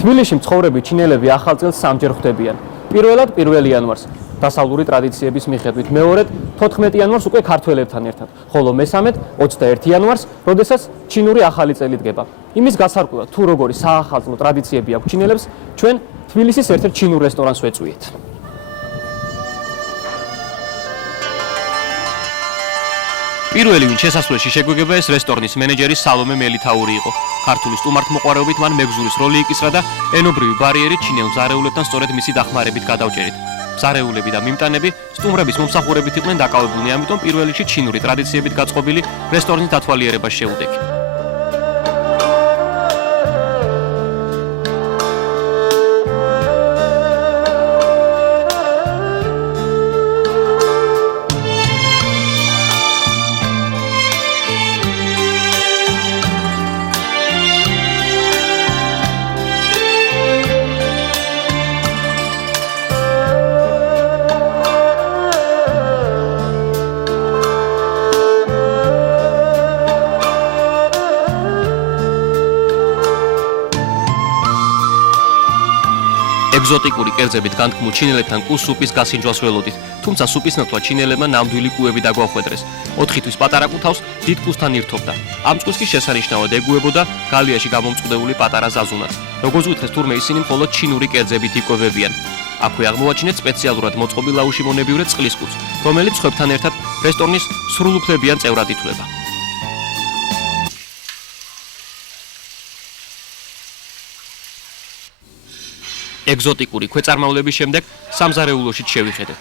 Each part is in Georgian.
თბილისში მცხოვრები ჩინელები ახალ წელს სამჯერ ხვდებიან. პირველად 1 იანვარს დასავლური ტრადიციების მიხედვით, მეორედ 14 იანვარს უკვე ქართველებთან ერთად, ხოლო მესამედ 21 იანვარს, როდესაც ჩინური ახალი წელი დგება. იმის გასარკვევად, თუ როგორი საახალწლო ტრადიციები აქვს ჩინელებს, ჩვენ თბილისის ერთ-ერთ ჩინურ რესტორანს ვეწვიეთ. პირველი ვინ შესასვლელში შეგვიგება ეს რესტორნის მენეჯერი სალომე მელითაური იყო. ქართული სტუმართმოყვარეობით მან მეგზურის როლი იკისრა და ენობრივი ბარიერი ჩინელ მზარეულებთან სწორედ მისი დახმარებით გადავჭერით. მზარეულები და მიმტანები სტუმრების მომსახურებით იყვნენ დაკავებულნი, ამიტომ პირველ რიგში ჩინური ტრადიციებით გაწყობილი რესტორნის დათვალიერებას შეუდექი. ეგზოტიკური კერძებით განთქმულ ჩინელებთან კუს სუპის გასინჯვას ველოდით, თუმცა სუპის ნათვა ჩინელებმა ნამდვილი კუები დაგვახვედრეს. 4 თვის პატარა კუთავს დიდ კუსთან ირთობდა. ამ წყვილს კი შესანიშნავად ეგუებოდა გალიაში გამომწყდეული პატარა ზაზუნაც. როგორც ვითხრეს, თურმე ისინი მხოლოდ ჩინური კერძებით იკვებებიან. აქვე აღმოვაჩინეთ სპეციალურად მოწყობილ აუშიმონებივრე წყლის კუს, რომელიც სხვებთან ერთად რესტორნის სრულუფლებიან წევრად ითვლება. ეგზოტიკური ქვეწარმავლების შემდეგ სამზარეულოშიც შევიხედეთ.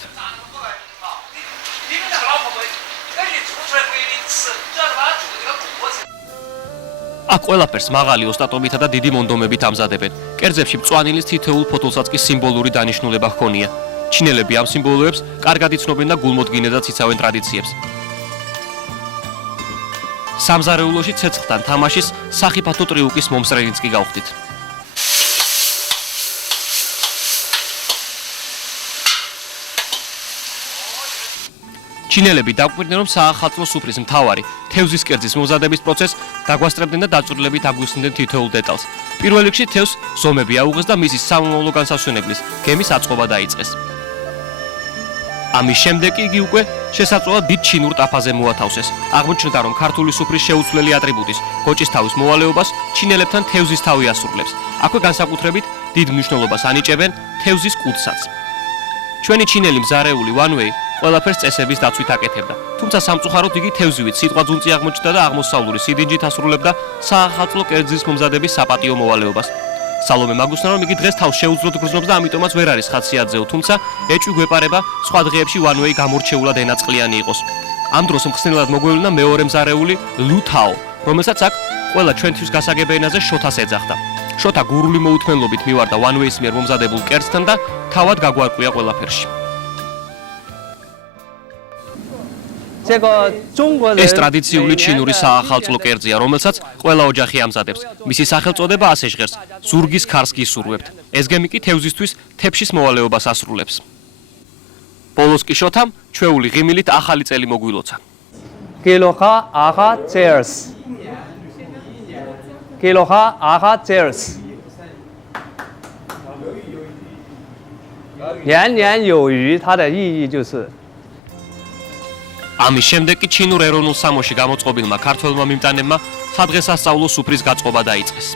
აქ ყველაფერს მაღალი ოსტატობითა და დიდი მონდომებით ამზადებენ. კერძებში მწვანილის თითოეულ ფოთოლსაც კი სიმბოლური დანიშნულება ჰქონია. ჩინელები ამ სიმბოლოებს კარგად იცნობენ და გულმოდგინედაც იცავენ ტრადიციებს. სამზარეულოში ცეცხლთან თამაშის სახიფათო ტრიუკის მომსწრენიც კი გავხდით. ჩინელები დაგვირდნენ, რომ საახალწლო სუფრის მთავარი თევზის კერძის მომზადების პროცესს დაგვასწრებდნენ და დაწვრილებით აგვიხსნიდნენ თითოეულ დეტალს. პირველ რიგში თევზს ზომები აუღეს და მისი სამომავლო განსასვენებლის გემის აწყობა დაიწყეს. ამის შემდეგ იგი უკვე შესაძლოა დიდ ჩინურ ტაფაზე მოათავსეს. აღმოჩნდა, რომ ქართული სუფრის შეუცვლელი ატრიბუტის გოჭის თავის მოვალეობას ჩინელებთან თევზის თავი ასრულებს. აქვე განსაკუთრებით დიდ მნიშვნელობას ანიჭებენ თევზის კუდსაც. ჩვენი ჩინელი მზარეული ვანვეი ყველაფერს წესების დაცვით აკეთებდა. თუმცა სამწუხაროდ იგი თევზივით სიტყვაძუნწი აღმოჩნდა და აღმოსავლური სიდინჯით ასრულებდა საახალწლო კერძის მომზადების საპატიო მოვალეობას. სალომე მაგუსნა, რომ იგი დღეს თავს შეუძლოდ გრძნობს და ამიტომაც ვერ არის ხასიათზეო, თუმცა ეჭვი გვეპარება სხვა დღეებში ვანვეი გამორჩეულად ენაწყლიანი იყოს. ამ დროს მხსნელად მოგვევლინა მეორე მზარეული ლუთაო, რომელსაც აქ ყველა ჩვენთვის გასაგებ ენაზე შოთას ეძახდა. შოთა გურული მოუთმენლობით მივარდა ვანვეის მიერ მომზადებულ კერძთან და თავად გაგვარკვია ყველაფერში. ეს ტრადიციული ჩინური საახალწლო კერძია, რომელსაც ყველა ოჯახი ამზადებს. მისი სახელწოდება ასე ჟღერს: ზურგის ქარს გისურვებთ. ეს გემი კი თევზისთვის თეფშის მოვალეობას ასრულებს. ბოლოს კი შოთამ ჩვეული ღიმილით ახალი წელი მოგვილოცა. გელოხა ახა წელს. გელოხა ახა წელს. 年年有余，它的意义就是。 ამის შემდეგ კი ჩინურ ეროვნულ სამოში გამოწყობილმა ქართველმა მიმტანებმა სადღესასწაულო სუფრის გაწყობა დაიწყეს.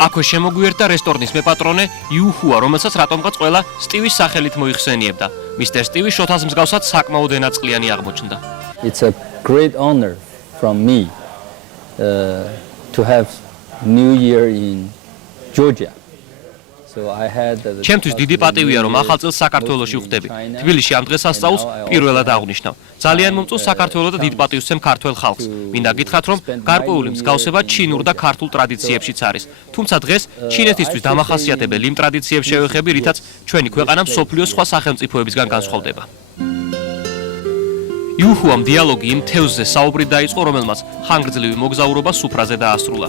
აქვე შემოგვიერთდა რესტორნის მეპატრონე იუჰუა, რომელსაც რატომღაც ყველა სტივის სახელით მოიხსენიებდა. მისტერ სტივი შოთას მსგავსად საკმაოდ ენაწყლიანი აღმოჩნდა. It's a great honor from me. To have New Year in Georgia. So I had ჩემთვის დიდი პატივია, რომ ახალ წელს საქართველოში ვხვდები. თბილისში ამ დღესასწაულს პირველად აღნიშნავ. ძალიან მომწონს საქართველოს და დიდ პატივს ვცემ ქართველ ხალხს. მინდა გითხრათ, რომ გარკვეული მსგავსება ჩინურ და ქართულ ტრადიციებშიც არის. თუმცა დღეს ჩინეთისთვის დამახასიათებელ იმ ტრადიციებს შევეხები, რითაც ჩვენი ქვეყანა მსოფლიოს სხვა სახელმწიფოებისგან განსხვავდება. იუჰუამ დიალოგი იმ თევზზე საუბრით დაიწყო, რომელმაც ხანგრძლივი მოგზაურობა სუფრაზე დაასრულა.